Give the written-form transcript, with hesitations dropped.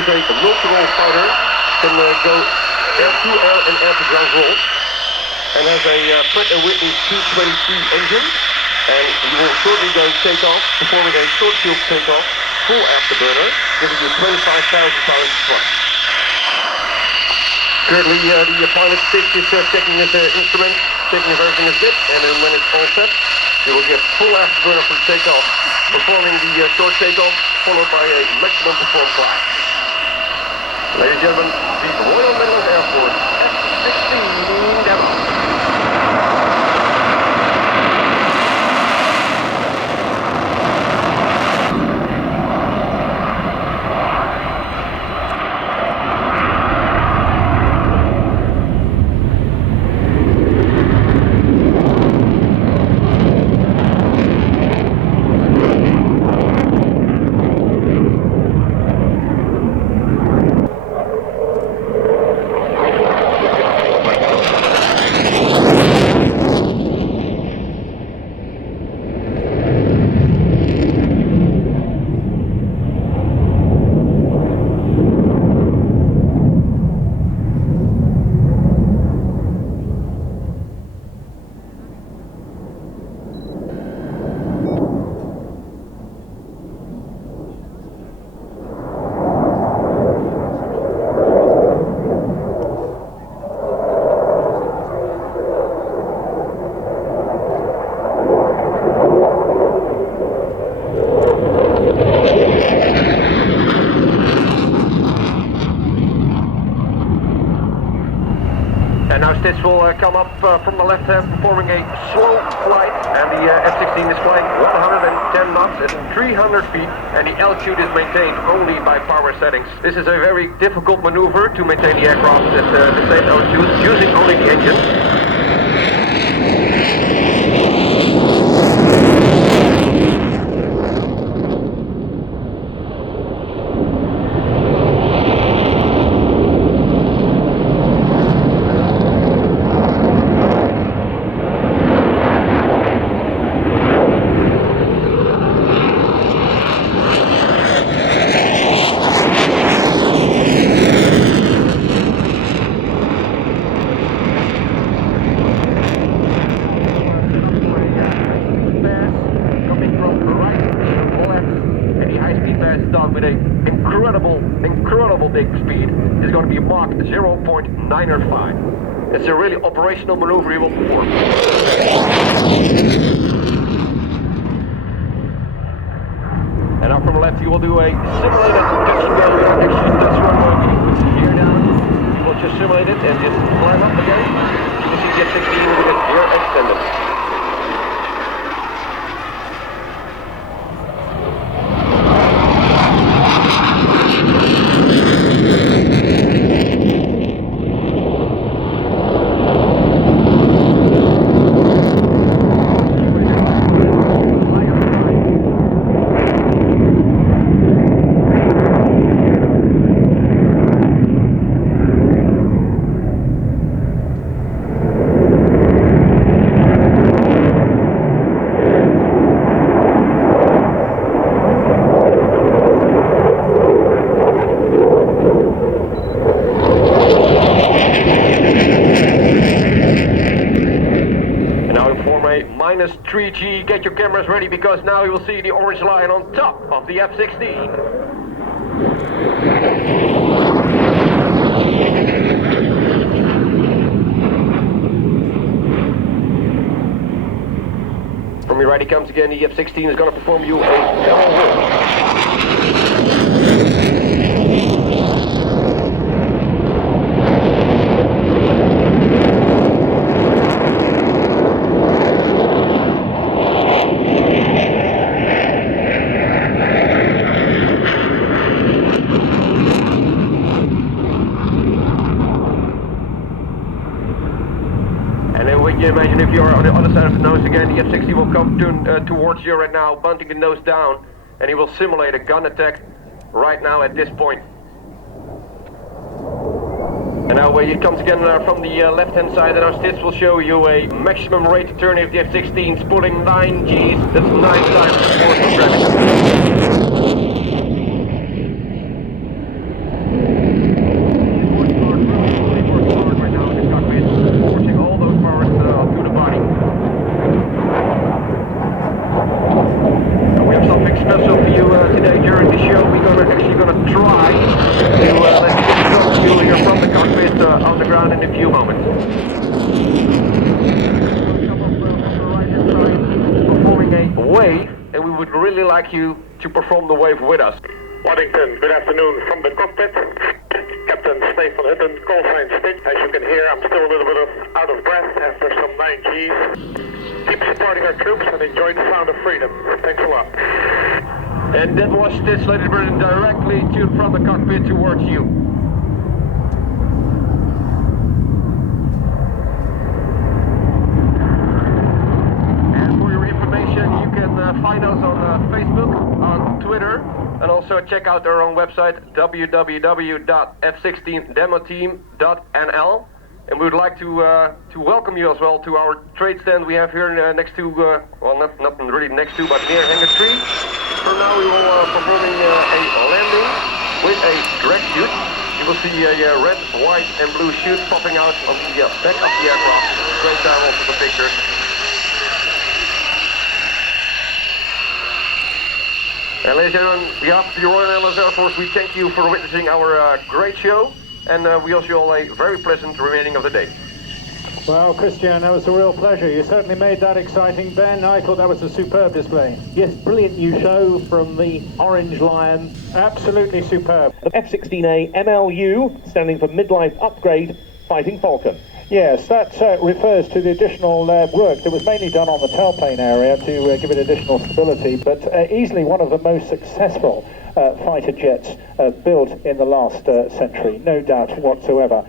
is a multi-roll fighter, can go air to air and air to ground roll, and has a Pratt & Whitney 223 engine, and you will shortly go take off, performing a short tube takeoff, full afterburner, giving you 25,000 pounds of thrust. Currently, the pilot is checking his instruments, checking if everything is good, and then when it's all set, he will give full afterburner for the takeoff, performing the short takeoff, followed by a maximum perform climb. Ladies and gentlemen, the Royal Belgian Air Force F16 DEMO. And now Stitch will come up from the left hand, performing a slow flight, and the F-16 is flying 110 knots at 300 feet, and the altitude is maintained only by power settings. This is a very difficult maneuver to maintain the aircraft at the same altitude, using only the engine. Done with an incredible big speed. Is going to be Mach 0.905. It's a really operational maneuver he will perform. And now from the left, he will do a simulated touch down. Actually, touch runway. He puts the gear down. He will just simulate it and just climb up again. You will see the F-16 with its gear extended. Minus 3G, get your cameras ready because now you will see the orange line on top of the F-16. From your right he comes again, the F-16 is going to perform you a double roll. You imagine if you're on the other side of the nose again, the F-16 will come towards you right now, bunting the nose down, and he will simulate a gun attack right now at this point. And now he comes again from the left-hand side, and now Stitch will show you a maximum rate of turn of the F-16, pulling 9 Gs, that's 9 times the force of gravity. ground in a few moments. Come up from the right-hand side, performing a wave, and we would really like you to perform the wave with us. Waddington, good afternoon from the cockpit. Captain Stefan Hutton, call sign stick. As you can hear, I'm still a little bit out of breath after some 9 Gs. Keep supporting our troops and enjoy the sound of freedom. Thanks a lot. And that was Stitch, ladies and gentlemen, directly tuned from the cockpit towards you. And for your information, you can find us on Facebook, on Twitter, and also check out our own website, www.f16demoteam.nl. And we would like to welcome you as well to our trade stand we have here next to, well, not really next to, but near Hangar 3. For now, we will performing a landing with a drag chute. You will see a red, white, and blue chute popping out of the back of the aircraft. Great time also for pictures. And ladies and gentlemen, on behalf of the Royal Air Force, we thank you for witnessing our great show, and we wish you all a very pleasant remaining of the day. Well, Christian, that was a real pleasure. You certainly made that exciting, Ben. I thought that was a superb display. Yes, brilliant new show from the Orange Lion. Absolutely superb. The F16A MLU, standing for Midlife Upgrade Fighting Falcon. Yes, that refers to the additional work that was mainly done on the tailplane area to give it additional stability, but easily one of the most successful fighter jets built in the last century, no doubt whatsoever.